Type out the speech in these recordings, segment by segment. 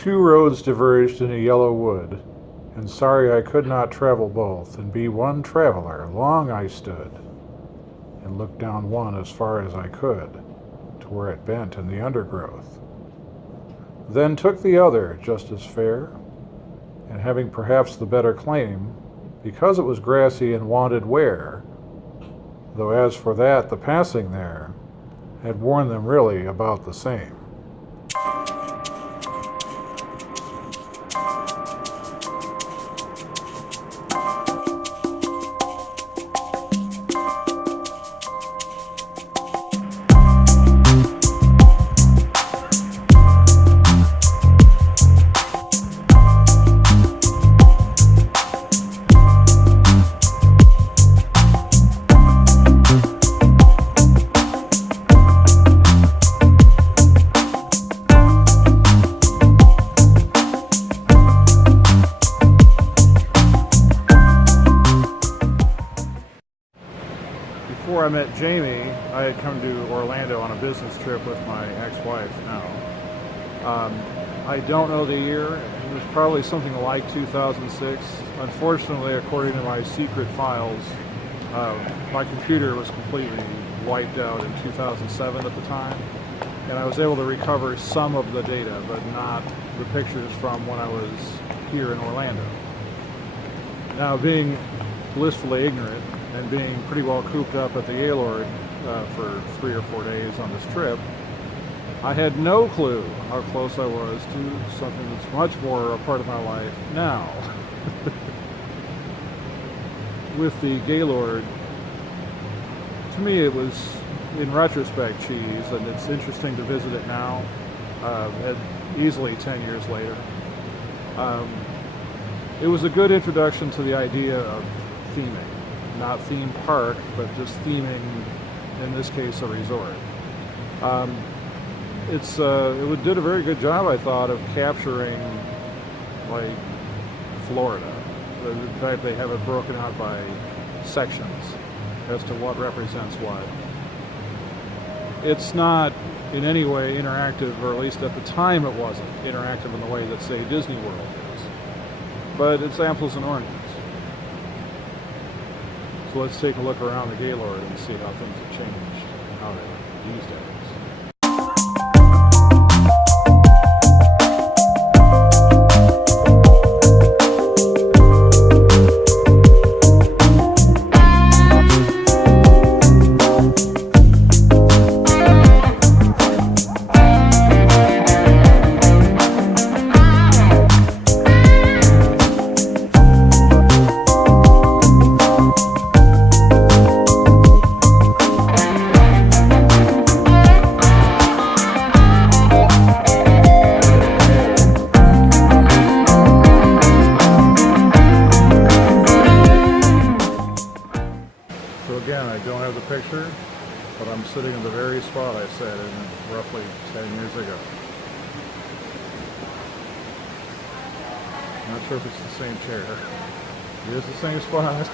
Two roads diverged in a yellow wood, and sorry I could not travel both, and be one traveler. Long I stood, and looked down one as far as I could, to where it bent in the undergrowth. Then took the other, just as fair, and having perhaps the better claim, because it was grassy and wanted wear, though as for that, the passing there had worn them really about the same. Before I met Jamie, I had come to Orlando on a business trip with my ex-wife now. I don't know the year. It was probably something like 2006. Unfortunately, according to my secret files, my computer was completely wiped out in 2007 at the time, and I was able to recover some of the data, but not the pictures from when I was here in Orlando. Now, being blissfully ignorant and being pretty well cooped up at the Gaylord for 3 or 4 days on this trip, I had no clue how close I was to something that's much more a part of my life now. With the Gaylord, to me it was, in retrospect, cheese, and it's interesting to visit it now, easily 10 years later. It was a good introduction to the idea of theming. Not theme park, but just theming, in this case, a resort. It did a very good job, I thought, of capturing, like, Florida. In fact, they have it broken out by sections as to what represents what. It's not in any way interactive, or at least at the time it wasn't interactive in the way that, say, Disney World is. But it's apples and oranges. So let's take a look around the Gaylord and see how things have changed and how they are these days. Picture, but I'm sitting in the very spot I sat in roughly 10 years ago. Not sure if it's the same chair. It is the same spot.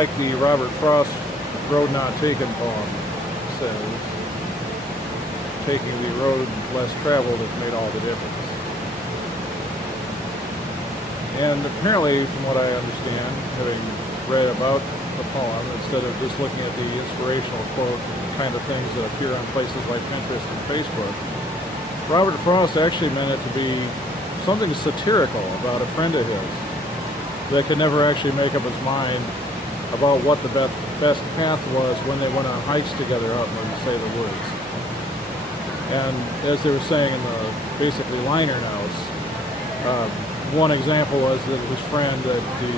like the Robert Frost Road Not Taken poem says, taking the road less traveled has made all the difference. And apparently, from what I understand, having read about the poem, instead of just looking at the inspirational quote kind of things that appear on places like Pinterest and Facebook, Robert Frost actually meant it to be something satirical about a friend of his that could never actually make up his mind about what the best path was when they went on hikes together out in, say, the woods. And as they were saying in the basically liner notes, one example was that his friend that the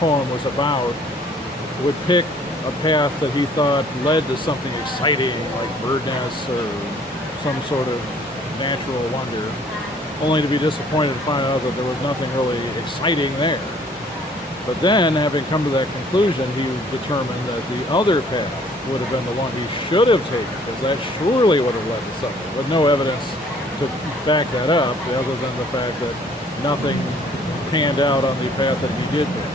poem was about would pick a path that he thought led to something exciting like bird nests or some sort of natural wonder, only to be disappointed to find out that there was nothing really exciting there. But then, having come to that conclusion, he determined that the other path would have been the one he should have taken, because that surely would have led to something, with no evidence to back that up, other than the fact that nothing panned out on the path that he did take.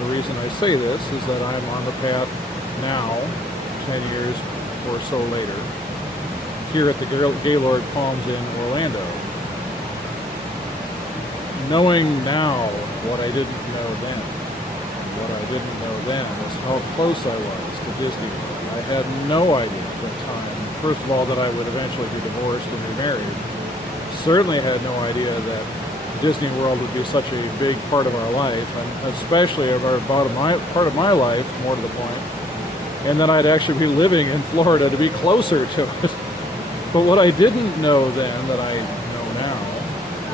The reason I say this is that I'm on the path now, 10 years or so later, here at the Gaylord Palms in Orlando. Knowing now what I didn't know then. What I didn't know then is how close I was to Disney World. I had no idea at that time, first of all, that I would eventually be divorced and remarried. Certainly had no idea that Disney World would be such a big part of our life, and especially of our part of my life, more to the point, and that I'd actually be living in Florida to be closer to it. But what I didn't know then that I know now,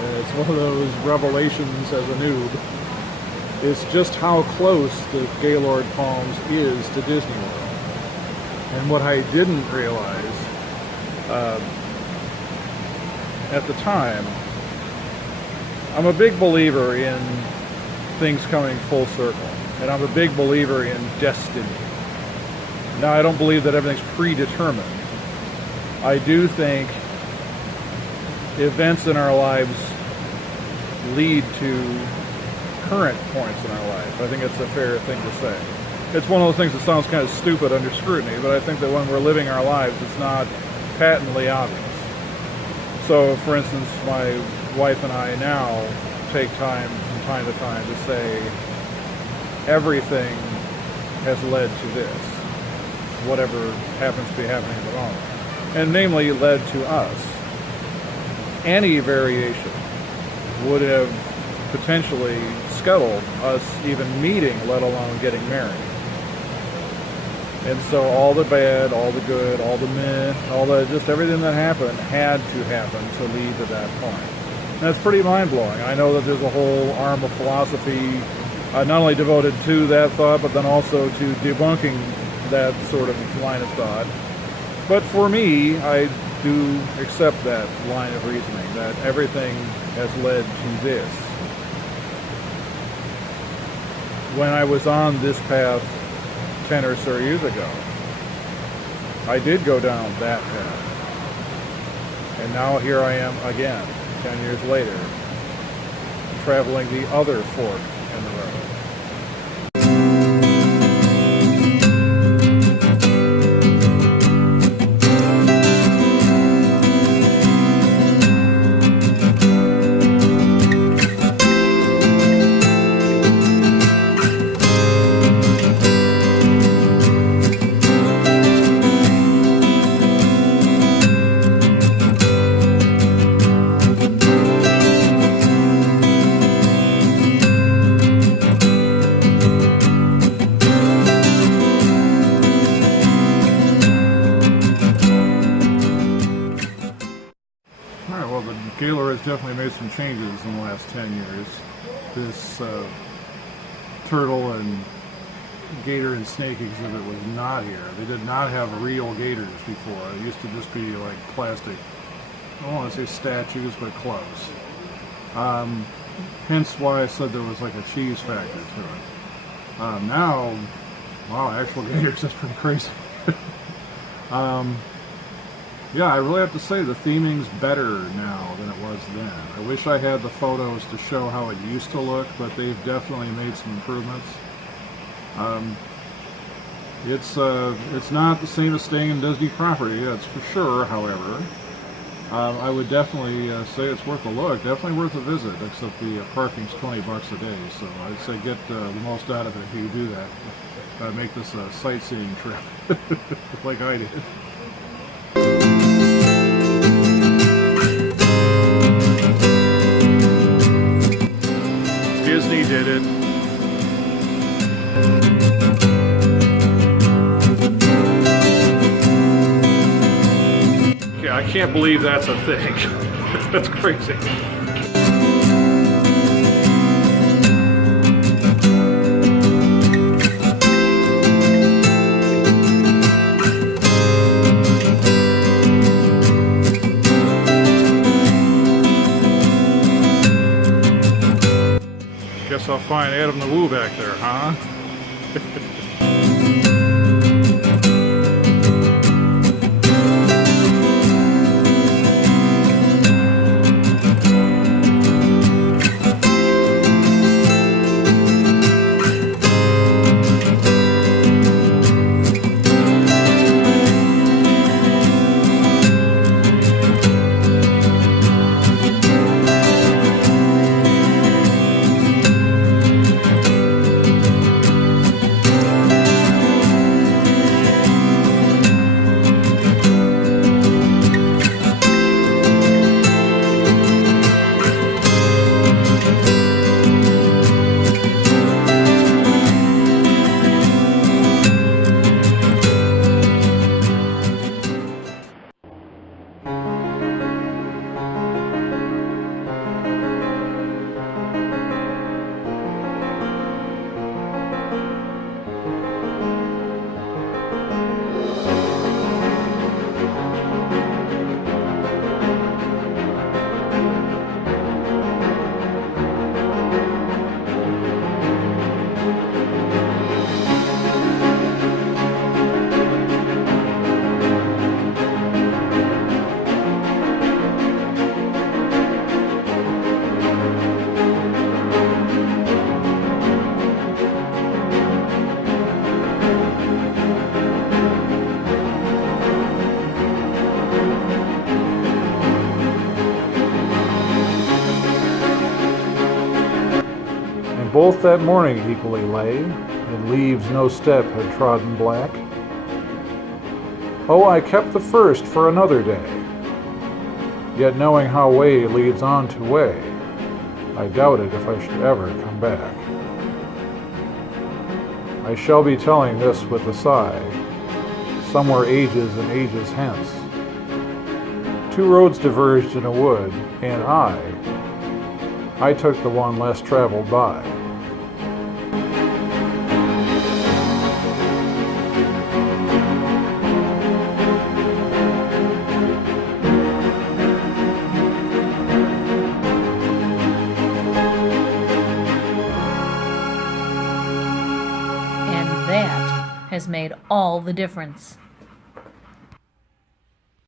and it's one of those revelations as a noob, is just how close the Gaylord Palms is to Disney World. And what I didn't realize at the time, I'm a big believer in things coming full circle, and I'm a big believer in destiny. Now, I don't believe that everything's predetermined. I do think events in our lives lead to current points in our life. I think it's a fair thing to say. It's one of those things that sounds kind of stupid under scrutiny, but I think that when we're living our lives, it's not patently obvious. So, for instance, my wife and I now take time from time to time to say everything has led to this, whatever happens to be happening at the moment, and namely led to us. Any variation would have potentially scuttled us even meeting, let alone getting married. And so all the bad, all the good, all the meh, all the just everything that happened had to happen to lead to that point. And that's pretty mind-blowing. I know that there's a whole arm of philosophy not only devoted to that thought, but then also to debunking that sort of line of thought. But for me, I do accept that line of reasoning, that everything has led to this. When I was on this path 10 or so years ago, I did go down that path. And now here I am again, 10 years later, traveling the other fork in the road. Gaylord has definitely made some changes in the last 10 years. This turtle and gator and snake exhibit was not here. They did not have real gators before. It used to just be like plastic, I don't want to say statues, but close. Hence why I said there was like a cheese factor to it. Now, wow, actual gators, that's pretty crazy. Yeah, I really have to say the theming's better now than it was then. I wish I had the photos to show how it used to look, but they've definitely made some improvements. It's not the same as staying in Disney property, that's for sure, however. I would definitely say it's worth a look, definitely worth a visit, except the parking's $20 a day, so I'd say get the most out of it if you do that. Make this a sightseeing trip, like I did. Disney did it. Yeah, I can't believe that's a thing. That's crazy. Guess I'll find Adam the Woo back there, huh? Both that morning equally lay, in leaves no step had trodden black. Oh, I kept the first for another day, yet knowing how way leads on to way, I doubted if I should ever come back. I shall be telling this with a sigh, somewhere ages and ages hence. Two roads diverged in a wood, and I took the one less traveled by. And that has made all the difference.